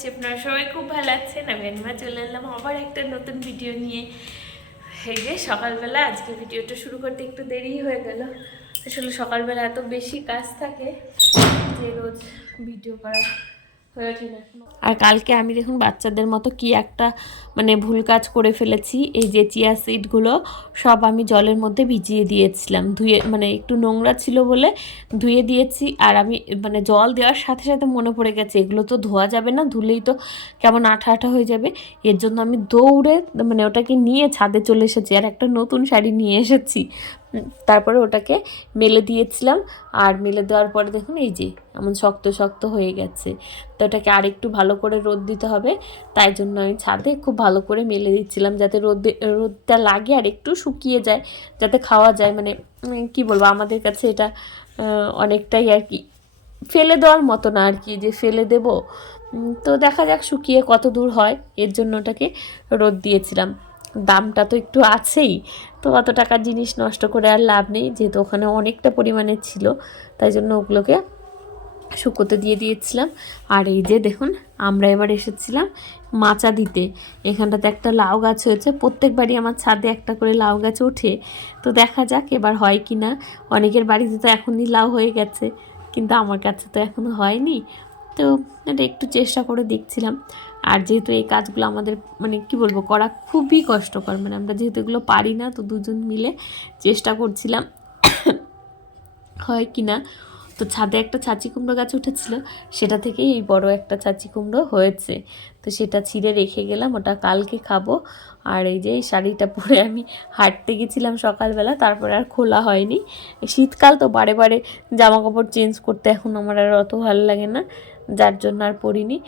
করছি আপনারা সবাই খুব ভালো আছেন। আমি ভেনমা চলে এলাম আবার একটা নতুন ভিডিও নিয়ে। হেগে সকালবেলা আজকে ভিডিওটা শুরু করতে একটু দেরি হয়ে গেল। আসলে সকালবেলা এত বেশি কাজ থাকে যে রোজ ভিডিও করা না আর কালকে আমি দেখুন বাচ্চাদের মতো কি একটা মানে ভুল কাজ করে ফেলেছি। এই যে চিয়া সিডগুলো, সব আমি জলের মধ্যে ভিজিয়ে দিয়েছিলাম। ধুয়ে মানে একটু নোংরা ছিল বলে ধুয়ে দিয়েছি। আর আমি মানে জল দেওয়ার সাথে সাথে মনে পড়ে গেছে, এগুলো তো ধোয়া যাবে না, ধুলেই তো কেমন আঠা আঠা হয়ে যাবে। এর জন্য আমি দৌড়ে মানে ওটাকে নিয়ে ছাদে চলে এসেছি। আর একটা নতুন শাড়ি নিয়ে এসেছি। তারপরে ওটাকে মেলে দিয়েছিলাম। আর মেলে দেওয়ার পরে দেখুন, এই যে এমন শক্ত শক্ত হয়ে গেছে। তো ওটাকে আরেকটু ভালো করে রোদ দিতে হবে। তাই জন্য আমি ছাদে খুব ভালো করে মেলে দিচ্ছিলাম যাতে রোদ, রোদটা লাগে আর একটু শুকিয়ে যায়, যাতে খাওয়া যায়। মানে কি বলব, আমাদের কাছে এটা অনেকটাই আর কি ফেলে দেওয়ার মতো না আর কি, যে ফেলে দেব। তো দেখা যাক শুকিয়ে কত দূর হয়। এর জন্য ওটাকে রোদ দিয়েছিলাম। দামটা তো একটু আছেই। তো অত টাকার জিনিস নষ্ট করে আর লাভ নেই, যেহেতু ওখানে অনেকটা পরিমাণে ছিল, তাই জন্য ওগুলোকে শুকোতে দিয়ে দিয়েছিলাম। আর এই যে দেখুন, আমরা এবার এসেছিলাম মাচা দিতে। এখানটাতে একটা লাউ গাছ হয়েছে, প্রত্যেকবারই আমার ছাদে একটা করে লাউ গাছ ওঠে। তো দেখা যাক এবার হয় কি না। অনেকের বাড়িতে তো এখনই লাউ হয়ে গেছে, কিন্তু আমার কাছে তো এখনও হয়নি। তো এটা একটু চেষ্টা করে দেখছিলাম। আর যেহেতু এই কাজগুলো আমাদের মানে কি বলব, করা খুবই কষ্টকর। মানে আমরা যেহেতু এগুলো পারি না, তো দুজন মিলে চেষ্টা করছিলাম। হয় কি না, তো ছাদে একটা ছাঁচি কুমড়ো গাছ উঠেছিল, সেটা থেকেই এই বড় একটা ছাঁচি কুমড়ো হয়েছে। তো সেটা ছিঁড়ে রেখে গেলাম, ওটা কালকে খাব। আর এই যে শাড়িটা পরে আমি হাঁটতে গেছিলাম সকালবেলা, তারপরে আর খোলা হয়নি। শীতকাল তো বারে বারে জামা কাপড় চেঞ্জ করতে এখন আমার আর অত ভালো লাগে না, যার জন্য আর পরিনি।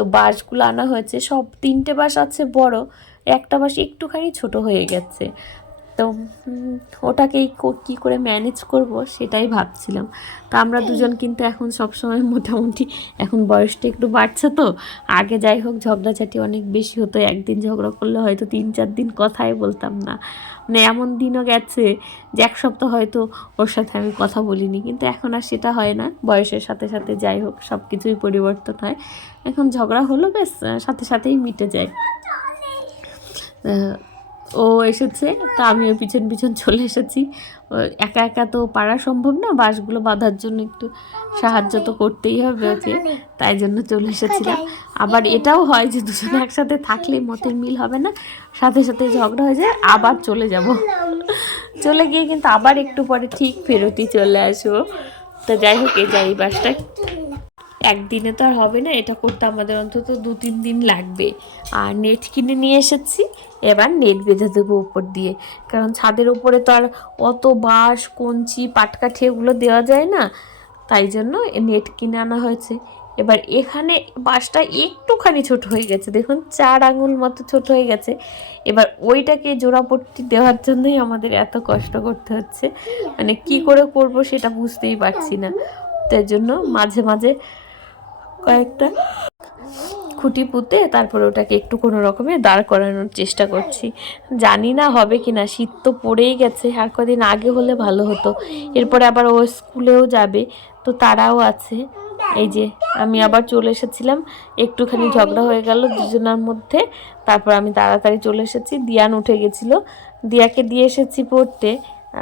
তো বাঁশগুলো আনা হয়েছে। সব তিনটে বাঁশ আছে বড় একটা বাঁশ একটুখানি ছোট হয়ে গেছে। তো ওটাকেই কো- কী করে ম্যানেজ করব সেটাই ভাবছিলাম। তা আমরা দুজন কিন্তু এখন সবসময় মোটামুটি এখন বয়সটা একটু বাড়ছে তো। আগে যাই হোক ঝগড়াঝাটি অনেক বেশি হতো। একদিন ঝগড়া করলে হয়তো তিন চার দিন কথাই বলতাম না। মানে এমন দিনও গেছে যে এক সপ্তাহ হয়তো ওর সাথে আমি কথা বলিনি। কিন্তু এখন আর সেটা হয় না। বয়সের সাথে সাথে যাই হোক সব কিছুই পরিবর্তন হয়। এখন ঝগড়া হলো বেশ সাথে সাথেই মিটে যায়। ও এসেছে, তা আমিও পিছন পিছন চলে এসেছি। একা একা তো পারা সম্ভব না বাঁশগুলো বাঁধার জন্য একটু সাহায্য তো করতেই হবে ওকে, তাই জন্য চলে এসেছিলাম। আবার এটাও হয় যে দুজনে একসাথে থাকলে মতের মিল হবে না, সাথে সাথে ঝগড়া হয়ে যায়, আবার চলে যাব। চলে গিয়ে কিন্তু আবার একটু পরে ঠিক ফেরতই চলে আসব। তো যাই হোক, এই যাই বাসটা। একদিনে তো আর হবে না, এটা করতে আমাদের অন্তত দু তিন দিন লাগবে। আর নেট কিনে নিয়ে এসেছি, এবার নেট বেঁধে দেবো উপর দিয়ে। কারণ ছাদের উপরে তো আর অত বাঁশ, কঞ্চি, পাটকাঠি এগুলো দেওয়া যায় না, তাই জন্য নেট কিনে আনা হয়েছে। এবার এখানে বাঁশটা একটুখানি ছোট হয়ে গেছে, দেখুন চার আঙুল মতো ছোট হয়ে গেছে। এবার ওইটাকে জোড়াপট্টি দেওয়ার জন্যই আমাদের এত কষ্ট করতে হচ্ছে। মানে কি করে করব সেটা বুঝতেই পারছি না। তাই জন্য মাঝে মাঝে কয়েকটা খুঁটি পুঁতে তারপরে ওটাকে একটু কোনো রকমে দাঁড় করানোর চেষ্টা করছি। জানি না হবে কি না শীত তো পড়েই গেছে, আর কদিন আগে হলে ভালো হতো। এরপরে আবার ও স্কুলেও যাবে, তো তারাও আছে। এই যে আমি আবার চলে এসেছিলাম, একটুখানি ঝগড়া হয়ে গেল দুজনের মধ্যে, তারপর আমি তাড়াতাড়ি চলে এসেছি। দিয়ান উঠে গেছিল। দিয়াকে দিয়ে এসেছি পড়তে।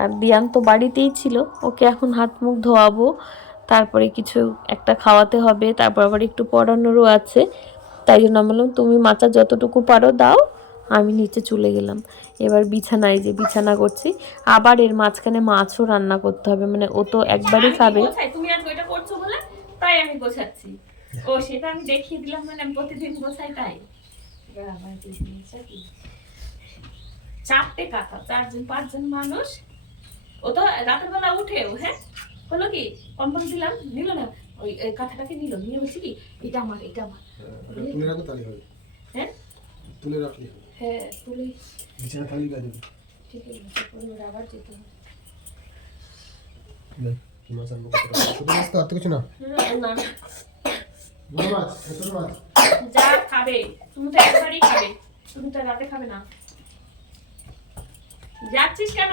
আর দিয়ান তো বাড়িতেই ছিল, ওকে এখন হাত মুখ ধোয়াবো। তারপরে কিছু একটা খাওয়াতে হবে তারপর আবার একটু পড়ানোরও আছে। তাই জন্য আমি বললাম তুমি মাচা যতটুকু পারো দাও। আমি নিচে চলে গেলাম। এবার বিছানায় যে বিছানা করছি আবার এর মাঝখানে মাছও রান্না করতে হবে। মানে ও তো একবারই খাবে। তুমি আজ ওইটা করছ বলে তাই আমি গোছাচ্ছি। ও সেটা আমি দেখিয়ে দিলাম মানে আমি প্রতিদিন গোছাই তাই? চারটে কাকা চারজন পাঁচজন মানুষ। ও তো রাতের বেলা উঠেও হ্যাঁ? হলো কি? কম্পাউন্ড দিলাম নিল না? ওই কাঁথাটাকে নিল। নিয়ে বলছি কি এটা আমার এটা আমার। তুলে রাখো তাহলে হবে। হ্যাঁ? তুলে রাখলে হ্যাঁ তুলে। বিছানা খালি ঠিক আছে আবার যেতে হবে। মাছ আনব। কত মাছ তো আর কিছু না। হ্যাঁ, না বড় মাছ ছোট মাছ। যা খাবে তুমি তো একবারই খাবে। তুমি তো রাতে খাবে না। যাচ্ছিস কেন?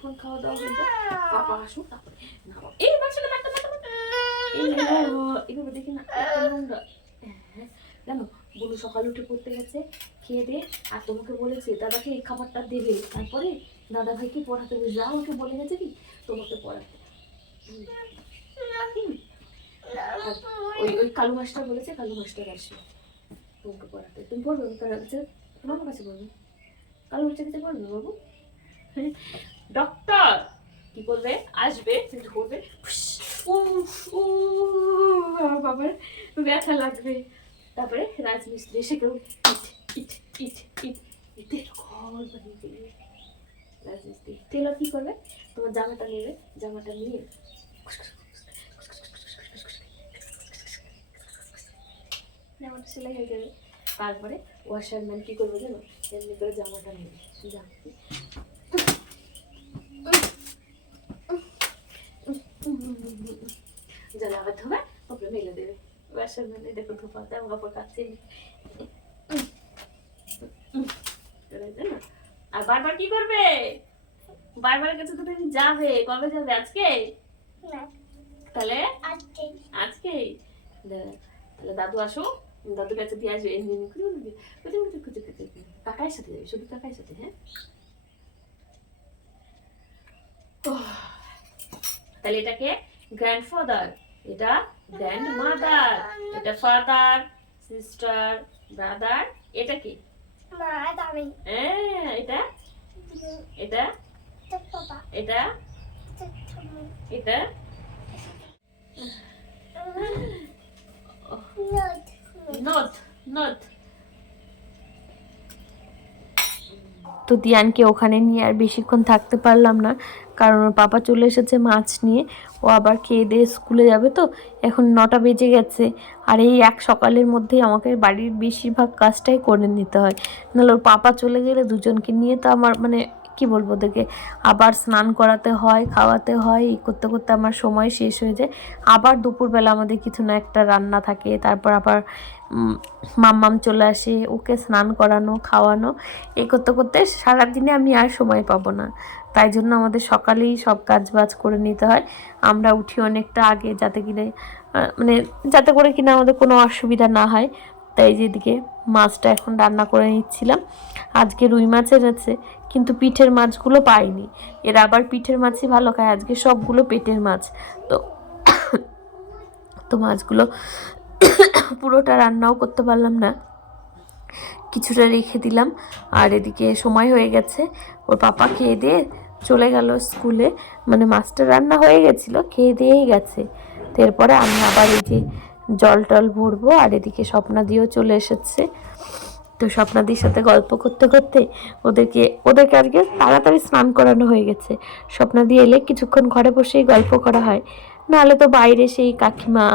ফোন খাওয়া দাওয়া হয়ে যায় পাপা আসুক তারপরে এই বাচ্চাটা বাচ্চা বাচ্চা বাচ্চা এই নো, এভাবে দেখি না হ্যাঁ, জানো বলু সকালে উঠে পড়তে গেছে খেয়ে দে আর তোমাকে বলেছে দাদাকে এই খাবারটা দেবে। তারপরে দাদা ভাইকে পড়াতে বসে যা আমাকে বলে গেছে কি তোমাকে পড়াতে। ওই ওই কালু মাস্টার বলেছে কালু মাস্টার আসবে তোমাকে পড়াতে। তুমি পড়বে? কার কাছে তোমার কাছে পড়বে? কালু মাস্টার কাছে পড়বে বাবু? ডক্টর কি করবে আসবে উফ, উফ, বাবার ব্যথা লাগবে। তারপরে রাজমিস্ত্রি এসে কেউ ইট ইট ইট ইট ইটের ঘর বানিয়ে দেবে। রাজমিস্ত্রি কি করবে? তোমার জামাটা নেবে জামাটা নিয়ে জামাটা সেলাই হয়ে যাবে। তারপরে ওয়াশারম্যান কি করবে জানো? এমনি করে জামাটা নেবে। জামা জলে আবার ধোবে তারপরে মেলে দেবে ওয়াশারম্যান এই দেখো ধোপা জামা কাপড় কাচ্ছে আর বারবার কি করবে বারবার কাছে তো তুমি যাবে কবে যাবে আজকে তাহলে আজকেই দা- তাহলে দাদু আসো দাদু কাছে দিয়ে আসবে এমনি। কাকার সাথে যাবে শুধু কাকার সাথে হ্যাঁ। তাহলে এটাকে গ্র্যান্ডফাদার এটা গ্র্যান্ড মাদার এটা ফাদার সিস্টার ব্রাদার এটা কি? হ্যাঁ এটা? এটা? এটা? এটা? নথ নথ তো দিয়ানকে ওখানে নিয়ে আর বেশিক্ষণ থাকতে পারলাম না। কারণ পাপা চলে এসেছে মাছ নিয়ে। ও আবার খেয়ে দিয়ে স্কুলে যাবে তো। এখন নটা বেজে গেছে। আর এই এক সকালের মধ্যেই আমাকে বাড়ির বেশিরভাগ কাজটাই করে নিতে হয়। নাহলে ওর পাপা চলে গেলে দুজনকে নিয়ে তো আমার মানে কি বলব ওদেরকে, আবার স্নান করাতে হয়, খাওয়াতে হয়, এই করতে করতে আমার সময় শেষ হয়ে যায়। আবার দুপুরবেলা আমাদের কিছু না একটা রান্না থাকে, তারপর আবার মাম্মাম চলে আসে, ওকে স্নান করানো, খাওয়ানো, এই করতে করতে সারাদিনে আমি আর সময় পাবো না। তাই জন্য আমাদের সকালেই সব কাজ বাজ করে নিতে হয়। আমরা উঠি অনেকটা আগে যাতে কিনে মানে যাতে করে কিনা আমাদের কোনো অসুবিধা না হয়। তাই যেদিকে মাছটা এখন রান্না করে নিচ্ছিলাম। আজকে রুই মাছ এনেছে, কিন্তু পিঠের মাছগুলো পাইনি। এর আবার পিঠের মাছই ভালো খায়, আজকে সবগুলো পেটের মাছ। তো তো মাছগুলো পুরোটা রান্নাও করতে পারলাম না। কিছুটা রেখে দিলাম। আর এদিকে সময় হয়ে গেছে। ওর পাপা খেয়ে দিয়ে চলে গেল স্কুলে। মানে মাছটা রান্না হয়ে গেছিল, খেয়ে দিয়েই গেছে। এরপরে আমি আবার এই যে জল টল ভরবো, আর এদিকে স্বপ্নাদিও চলে এসেছে। তো স্বপ্নাদির সাথে গল্প করতে করতে ওদেরকে ওদেরকে আজকে তাড়াতাড়ি স্নান করানো হয়ে গেছে। স্বপ্নাদি এলে কিছুক্ষণ ঘরে বসেই গল্প করা হয়। নাহলে তো বাইরে সেই কাকিমা,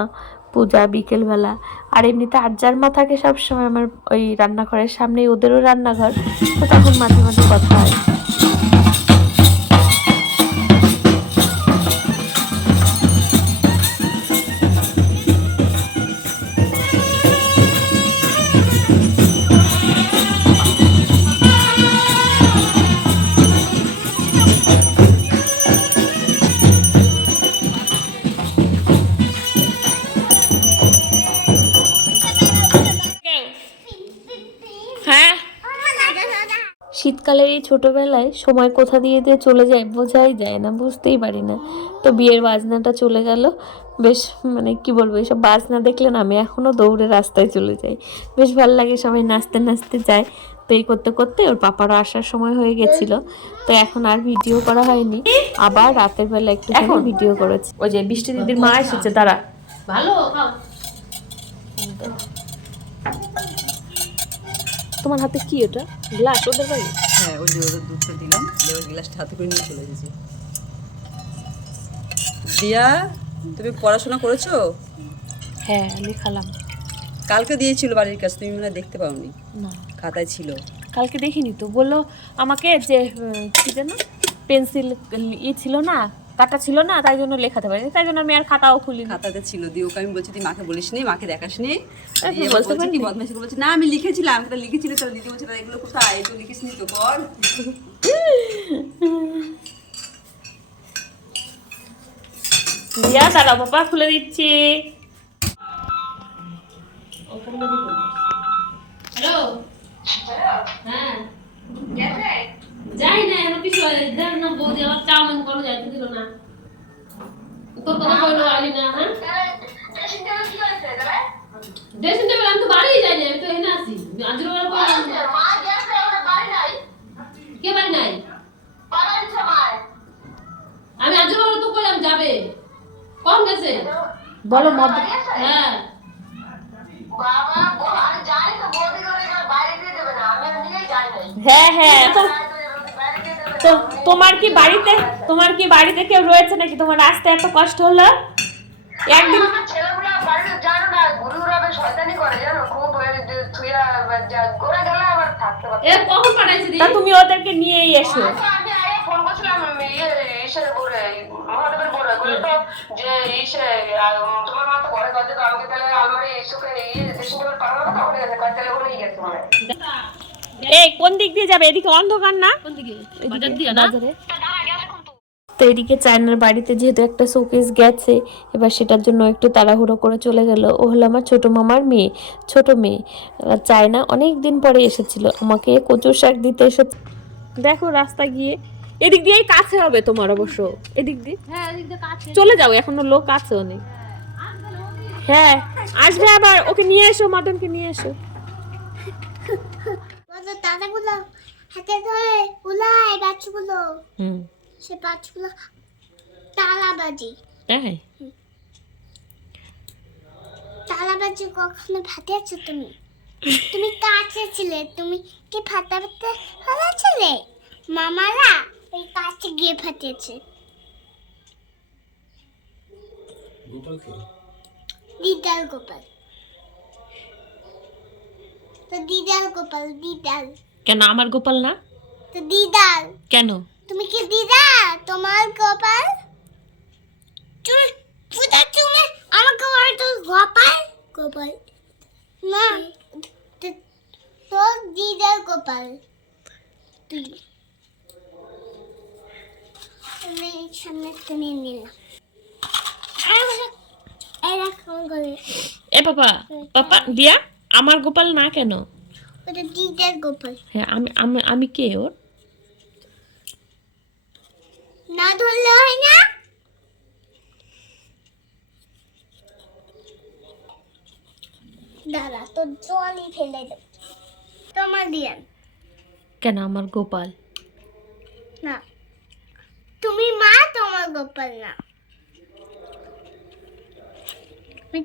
পূজা, বিকেলবেলা, আর এমনিতে আজ্জার মা থাকে সবসময় আমার ওই রান্নাঘরের সামনেই, ওদেরও রান্নাঘর। তো তখন মাঝে মাঝে কথা হ্যাঁ। শীতকালের এই ছোটবেলায় সময় কোথা দিয়ে দিয়ে চলে যায় বোঝাই যায় না বুঝতেই পারি না। তো বিয়ের বাজনাটা চলে গেল। বেশ মানে কি বলব এসব বাজনা দেখলে না আমি এখনও দৌড়ে রাস্তায় চলে যাই। বেশ ভালো লাগে সবাই নাচতে নাচতে যায়। তো এই করতে করতে ওর পাপারও আসার সময় হয়ে গেছিল। তো এখন আর ভিডিও করা হয়নি। আবার রাতের বেলা একটু এখন? ভিডিও করেছি। ওই যে বৃষ্টি দিদির মা এসেছে তারা ভালো তোমার হাতে কি ওটা? গ্লাস ওদের বাড়ি হ্যাঁ ওই যে ওদের দুধটা দিলাম দিয়ে ওই গ্লাসটা হাতে করে নিয়ে চলে এসেছি। দিয়া তুমি পড়াশোনা করেছ? হ্যাঁ আমি খালাম। কালকে দিয়েছিল বাড়ির কাছে তুমি মনে দেখতে পাওনি। না। খাতায় ছিল। কালকে দেখিনি তো বলল আমাকে যে কি যেন পেন্সিল ই ছিল না কাটা ছিল না তাই জন্য লেখাতে পারি তাই জন্য আমি আর খাতাও খুলিনি। খাতাতে ছিল দিয়ে ওকে আমি বলছি তুই মাকে বলিস নি মাকে দেখাস নি। বলতে বলছে বদমাইশি বলছে? না আমি লিখেছিলাম আমি তো লিখেছিলি তো দিদি বলছে "তা এগুলো কোথায়? তো লিখিস নি তো কর দিয়া দাঁড়া বাবা খুলে দিচ্ছি। হ্যালো? হ্যাঁ। যাই না এখন কিছু না। বৌদি আমার চাউমিন করো যাইতে দিল না তোর কথা কইলো আলি না হ্যাঁ ড্রেসিং টেবিল আমি তো বাড়ি যাই না আমি তো এখানে আছি আজ রোববার করলাম কে বাড়ি নাই আমি আজ রোববার তো করলাম যাবে কখন গেছে বলো মদ হ্যাঁ হ্যাঁ হ্যাঁ তো তো তোমার কি বাড়িতে তোমার কি বাড়িতে কেউ রয়েছে নাকি? তোমার আসতে এত কষ্ট হলো? একদিন ছেলেগুলা বাড়িতে জানো না গুরুরা বেশ শয়তানি করে জানো? খুব এই যে থুইয়া যা- গোড়া গেলে আবার থাকতে পারবে। এ কখন তা তুমি ওদেরকে নিয়েই এসো। আমি আগে ফোন করছিলাম ইসের মহাদেবের বলে। বলে তো যে ইসে আহ, তোমার এই কোন দিক দিয়ে যাবে? এদিকে অন্ধকার না? কোন দিকে? বাজার দিয়ে না? তো এদিকে চায়নার বাড়িতে যেহেতু একটা শোকেস গেছে এবার সেটার জন্য একটু তাড়াহুড়ো করে চলে গেল। ও হলো আমার ছোট মামার মেয়ে ছোট মেয়ে। এবার চায়না অনেক দিন পরে এসেছিল। আমাকে কচু শাক দিতে এসে দেখো রাস্তা গিয়ে। এদিক দিয়েই কাছে হবে তোমার অবশ্য। এদিক দিয়ে? হ্যাঁ চলে যাও এখনও লোক আছে অনেক। হ্যাঁ আসবে আবার। ওকে নিয়ে এসো মদনকে নিয়ে এসো। বলো দাদাগুলো হাতে ধরে উলায় গাছগুলো হুম। সে গাছগুলো তালাবাজি। তাই? তালাবাজি কখনো ফাটিয়েছো তুমি? তুমি কাছে ছিলে তুমি কি ফাটাতে ফেলেছিলে মামারা ওই কাছে গিয়ে ফাটিয়েছে। গোপালকে দিদার গোপাল। তো দিদার গোপাল দিদার কেন আমার গোপাল না তো দিদার কেন তুমি কি দিদা তোমার গোপাল তুমি পুতা তুমি আমাকে বলো তো গোপাল গোপাল না তো- তোর দিদার গোপাল তুই তুমি সামনে তুমি নিলাম এরকম করে এ পাপা পাপা দিয়া আমার গোপাল না কেন? ওটা দিদার গোপাল। হ্যাঁ আমি আমি আমি কে ওর? না ধরলে হয় না? দাদা তো জলই ফেলে দে। তোমার দিয়ান কেন আমার গোপাল? না। তুমি মা তোমার গোপাল না।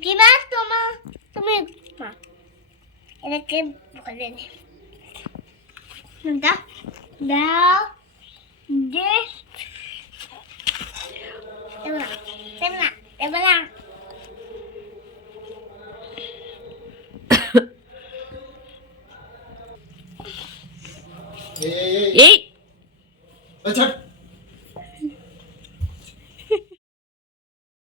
কি তোমার? এটাকে বলে নে দাও দাও দে দেব না দেব না দেব না এই এই এই এই এই ছাড়